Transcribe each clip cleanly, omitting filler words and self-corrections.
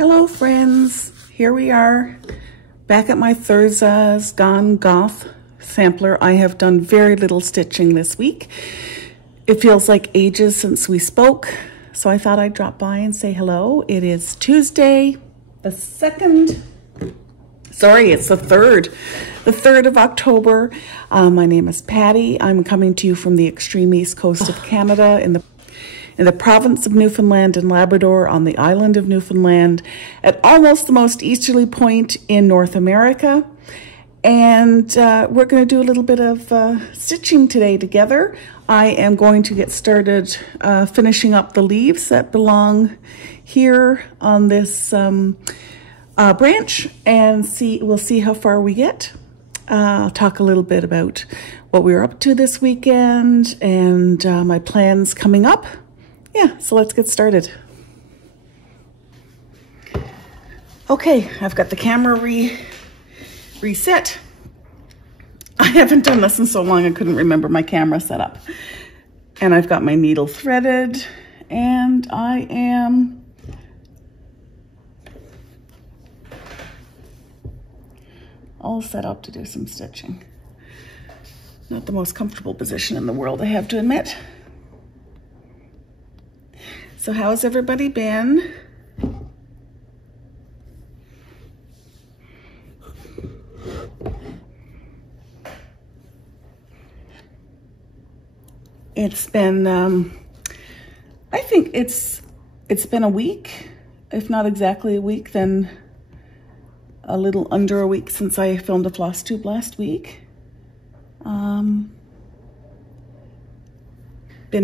Hello friends, here we are back at my Thurza's Gone Goth sampler. I have done very little stitching this week. It feels like ages since we spoke, so I thought I'd drop by and say hello. It is Tuesday, the 3rd of October. My name is Patty. I'm coming to you from the extreme east coast of Canada in the province of Newfoundland and Labrador on the island of Newfoundland at almost the most easterly point in North America. And we're going to do a little bit of stitching today together. I am going to get started finishing up the leaves that belong here on this branch, and we'll see how far we get. I'll talk a little bit about what we were up to this weekend and my plans coming up. Yeah, so let's get started. Okay, I've got the camera reset. I haven't done this in so long I couldn't remember my camera setup. And I've got my needle threaded, and I am all set up to do some stitching. Not the most comfortable position in the world, I have to admit. So how's everybody been? It's been, I think it's been a week, if not exactly a week, then a little under a week since I filmed a floss tube last week. Been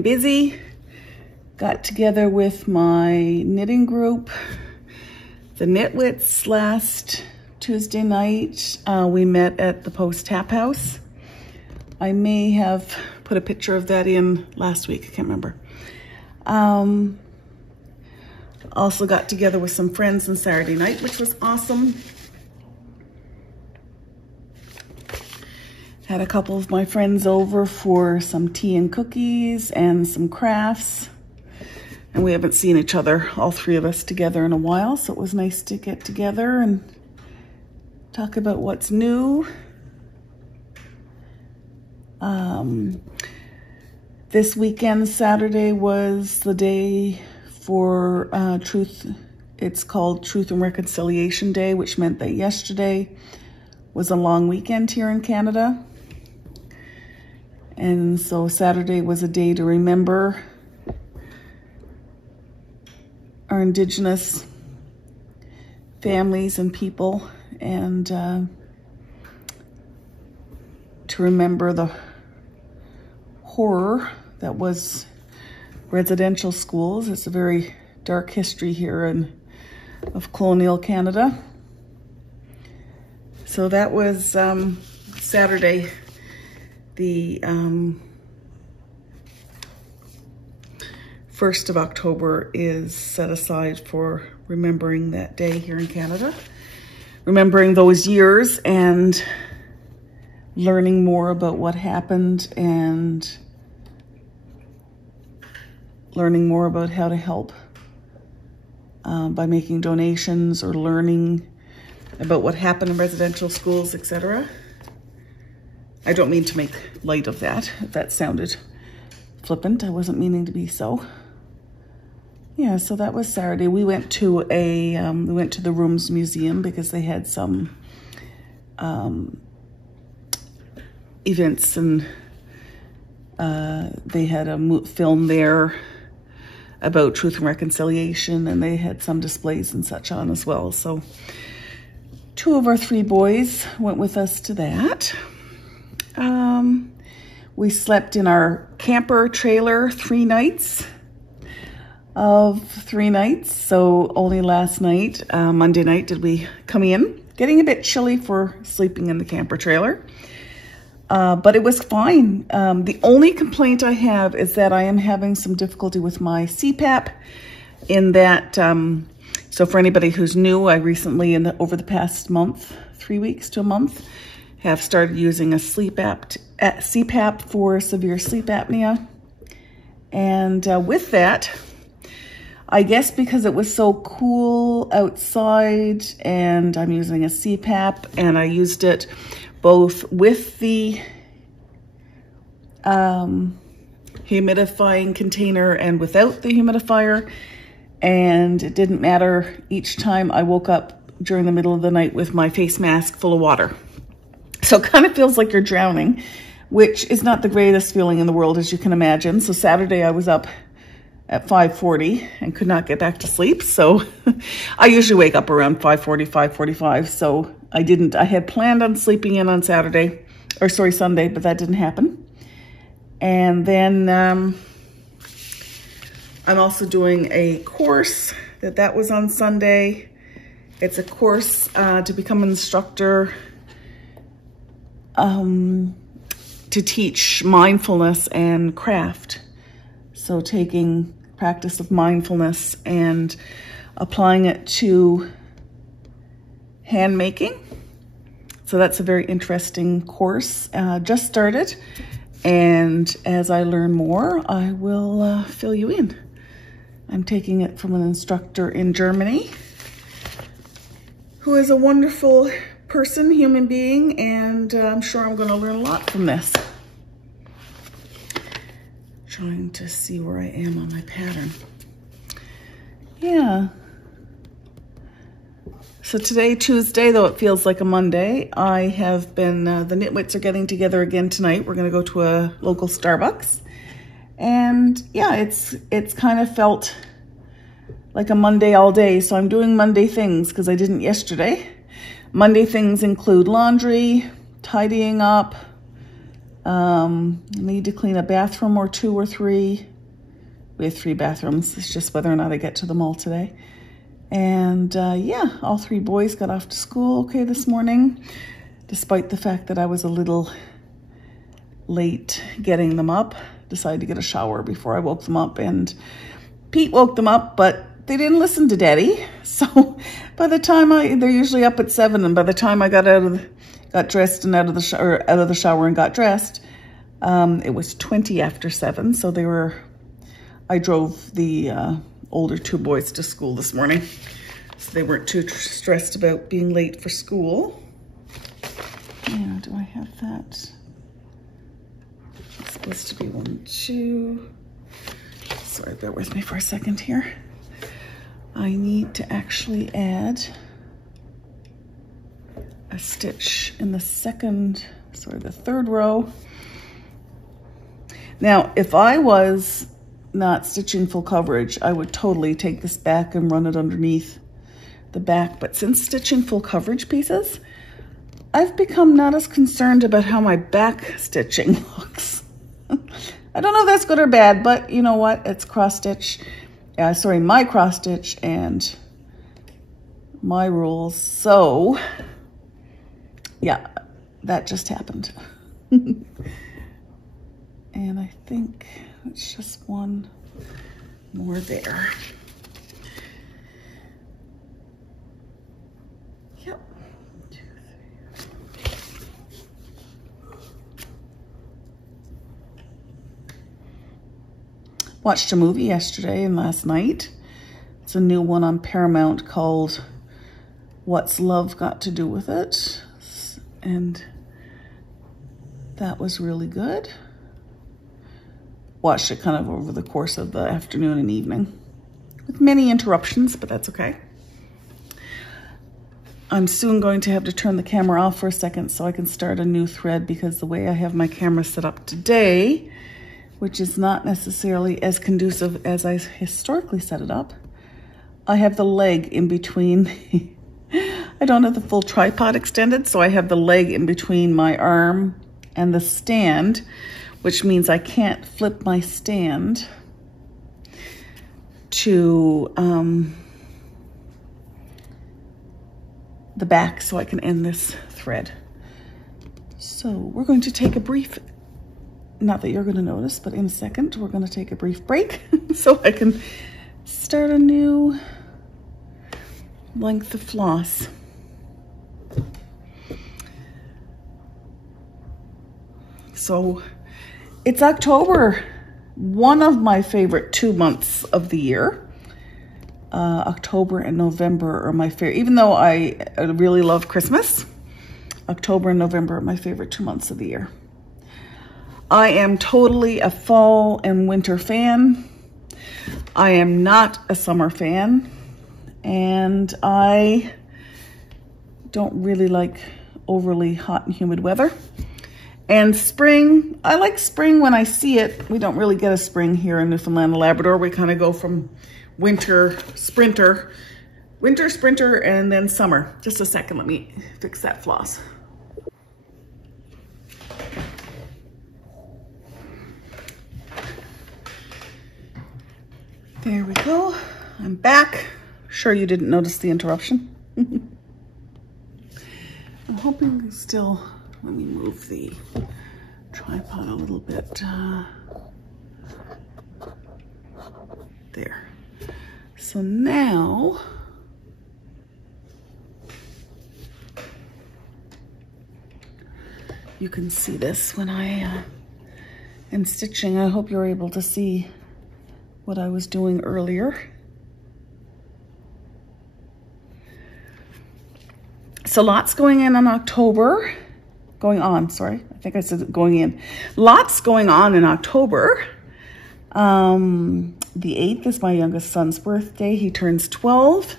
busy. Got together with my knitting group, the Knitwits, last Tuesday night. We met at the Post Tap House. I may have put a picture of that in last week, I can't remember. Also got together with some friends on Saturday night, which was awesome. Had a couple of my friends over for some tea and cookies and some crafts. And we haven't seen each other, all three of us, together in a while, so it was nice to get together and talk about what's new. This weekend, Saturday, was the day for it's called Truth and Reconciliation Day, which meant that yesterday was a long weekend here in Canada. And so Saturday was a day to remember our Indigenous families and people, and to remember the horror that was residential schools. It's a very dark history here of colonial Canada. So that was Saturday. The 1st of October is set aside for remembering that day here in Canada. Remembering those years and learning more about what happened and learning more about how to help by making donations or learning about what happened in residential schools, etc. I don't mean to make light of that. If that sounded flippant, I wasn't meaning to be so. Yeah, so that was Saturday. We went to the Rooms Museum because they had some events, and they had a film there about truth and reconciliation, and they had some displays and such on as well. So 2 of our 3 boys went with us to that. We slept in our camper trailer 3 nights of 3 nights. So only last night, Monday night, did we come in. Getting a bit chilly for sleeping in the camper trailer. But it was fine. The only complaint I have is that I am having some difficulty with my CPAP in that, so for anybody who's new, I recently, over the past month, 3 weeks to a month, have started using a CPAP for severe sleep apnea. And with that, I guess because it was so cool outside, and I'm using a CPAP, and I used it both with the humidifying container and without the humidifier, and it didn't matter each time I woke up during the middle of the night with my face mask full of water. So it kind of feels like you're drowning, which is not the greatest feeling in the world, as you can imagine. So Saturday I was up at 5:40 and could not get back to sleep. So I usually wake up around 5:40, 5:45. So I had planned on sleeping in on Sunday, but that didn't happen. And then I'm also doing a course that was on Sunday. It's a course to become an instructor, to teach mindfulness and craft. So taking practice of mindfulness and applying it to hand making. So that's a very interesting course. Just started, and as I learn more, I will fill you in. I'm taking it from an instructor in Germany who is a wonderful person, human being, and I'm sure I'm going to learn a lot from this. Trying to see where I am on my pattern. Yeah. So today, Tuesday, though it feels like a Monday, I have been, the Nitwits are getting together again tonight. We're going to go to a local Starbucks. And yeah, it's kind of felt like a Monday all day. So I'm doing Monday things because I didn't yesterday. Monday things include laundry, tidying up, need to clean a bathroom or 2 or 3. We have 3 bathrooms. It's just whether or not I get to them all today. And yeah, all 3 boys got off to school okay this morning, despite the fact that I was a little late getting them up. Decided to get a shower before I woke them up, and Pete woke them up, but they didn't listen to Daddy. So by the time they're usually up at 7, and by the time I got dressed and out of the shower and got dressed, it was 20 after 7. So I drove the older 2 boys to school this morning, so they weren't too stressed about being late for school. Yeah, do I have that? It's supposed to be 1, 2. Sorry, bear with me for a second here. I need to actually add a stitch in the third row. Now, if I was not stitching full coverage, I would totally take this back and run it underneath the back. But since stitching full coverage pieces, I've become not as concerned about how my back stitching looks. I don't know if that's good or bad, but you know what? It's cross stitch. My cross stitch and my rules. So yeah, that just happened. And I think it's just 1 more there. Yep. 2, 3. Watched a movie yesterday and last night. It's a new one on Paramount called What's Love Got to Do with It? And that was really good. Watched it kind of over the course of the afternoon and evening with many interruptions, but that's okay. I'm soon going to have to turn the camera off for a second so I can start a new thread, because the way I have my camera set up today, which is not necessarily as conducive as I historically set it up, I have the leg in between. I don't have the full tripod extended, so I have the leg in between my arm and the stand, which means I can't flip my stand to the back so I can end this thread. So we're going to take a brief, not that you're going to notice, but in a second, we're going to take a brief break so I can start a new length of floss. So it's October, one of my favorite 2 months of the year. October and November are my favorite. Even though I really love Christmas, October and November are my favorite 2 months of the year. I am totally a fall and winter fan. I am not a summer fan, and I don't really like overly hot and humid weather. And spring, I like spring when I see it. We don't really get a spring here in Newfoundland and Labrador. We kind of go from winter, sprinter, and then summer. Just a second, let me fix that floss. There we go. I'm back. Sure you didn't notice the interruption. I'm hoping still, let me move the tripod a little bit. There. So now, you can see this when I am stitching. I hope you're able to see what I was doing earlier. So lots going in October. Going on, sorry. I think I said going in. Lots going on in October. The 8th is my youngest son's birthday. He turns 12.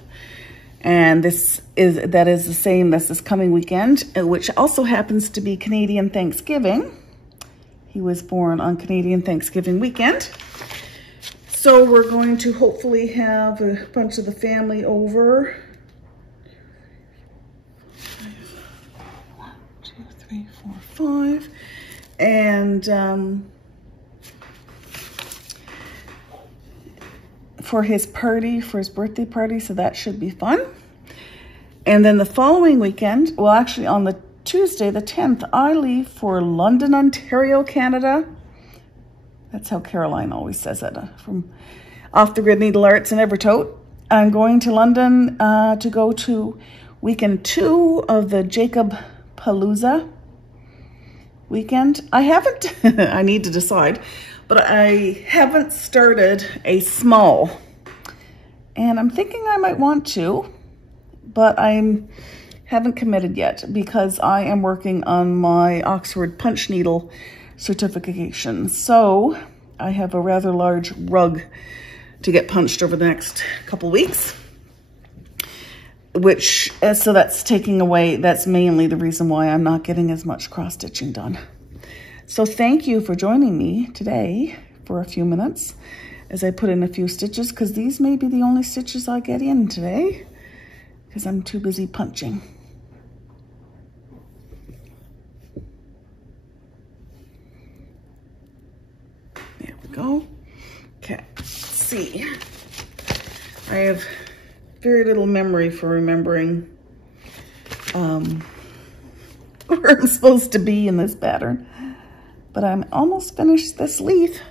And that is the same, that's this coming weekend, which also happens to be Canadian Thanksgiving. He was born on Canadian Thanksgiving weekend. So we're going to hopefully have a bunch of the family over. 1, 2, 3, 4, 5. And for his party, for his birthday party, so that should be fun. And then the following weekend, well, actually on the Tuesday, the 10th, I leave for London, Ontario, Canada. That's how Caroline always says it, from Off the Grid Needle Arts in Evertote. I'm going to London to go to weekend 2 of the Jacob Palooza weekend. I haven't, I need to decide, but I haven't started a small. And I'm thinking I might want to, but I haven't committed yet because I am working on my Oxford punch needle certification. So I have a rather large rug to get punched over the next couple weeks, so that's taking away, that's mainly the reason why I'm not getting as much cross stitching done. So thank you for joining me today for a few minutes as I put in a few stitches, because these may be the only stitches I get in today because I'm too busy punching. There we go. Okay, let's see. I have very little memory for remembering where I'm supposed to be in this pattern, but I'm almost finished this leaf.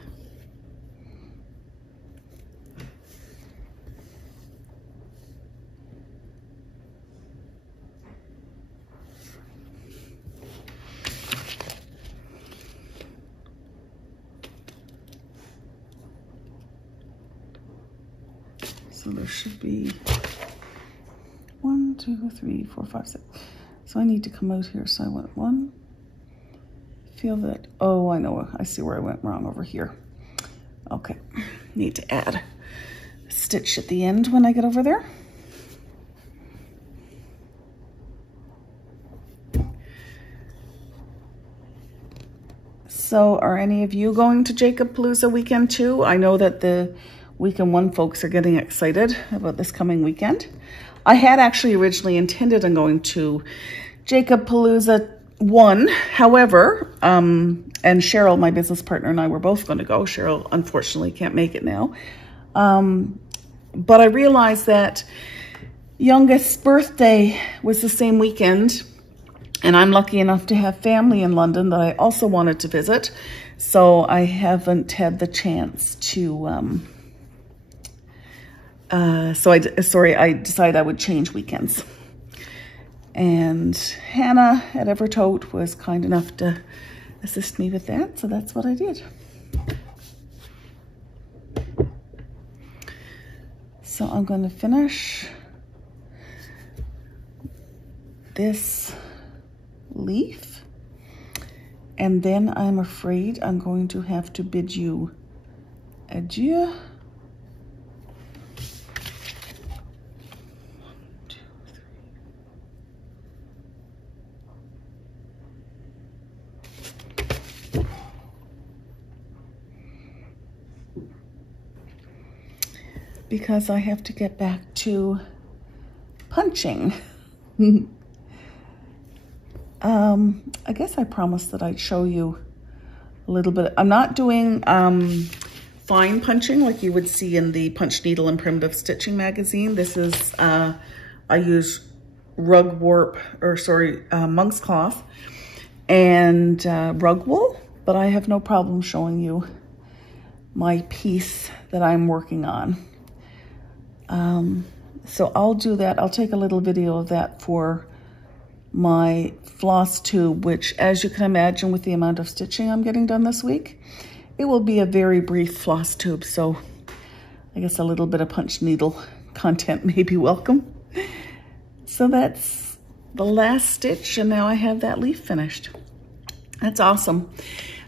So there should be 1, 2, 3, 4, 5, 6. So I need to come out here. So I went 1. Feel that, oh, I know, I see where I went wrong over here. Okay, need to add a stitch at the end when I get over there. So are any of you going to Jacob Palooza weekend too? I know that the weekend 1 folks are getting excited about this coming weekend. I had actually originally intended on going to Jacob Palooza 1. However, and Cheryl, my business partner, and I were both going to go. Cheryl, unfortunately, can't make it now. But I realized that youngest's birthday was the same weekend, and I'm lucky enough to have family in London that I also wanted to visit. So I haven't had the chance to, I decided I would change weekends. And Hannah at Evertote was kind enough to assist me with that, so that's what I did. So I'm going to finish this leaf, and then I'm afraid I'm going to have to bid you adieu. Because I have to get back to punching. I guess I promised that I'd show you a little bit. I'm not doing fine punching like you would see in the Punch Needle and Primitive Stitching magazine. This is, I use rug warp, or sorry, monk's cloth and rug wool, but I have no problem showing you my piece that I'm working on. So I'll do that. I'll take a little video of that for my floss tube, which, as you can imagine, with the amount of stitching I'm getting done this week, it will be a very brief floss tube. So I guess a little bit of punch needle content may be welcome. So that's the last stitch, and now I have that leaf finished. That's awesome.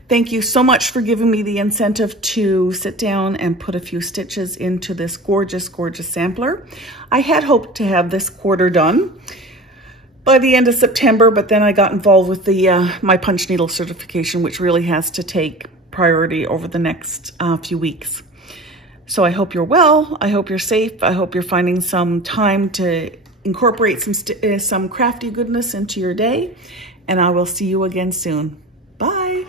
Thank you so much for giving me the incentive to sit down and put a few stitches into this gorgeous, gorgeous sampler. I had hoped to have this quarter done by the end of September, but then I got involved with the my punch needle certification, which really has to take priority over the next few weeks. So I hope you're well. I hope you're safe. I hope you're finding some time to incorporate some crafty goodness into your day, and I will see you again soon. Bye.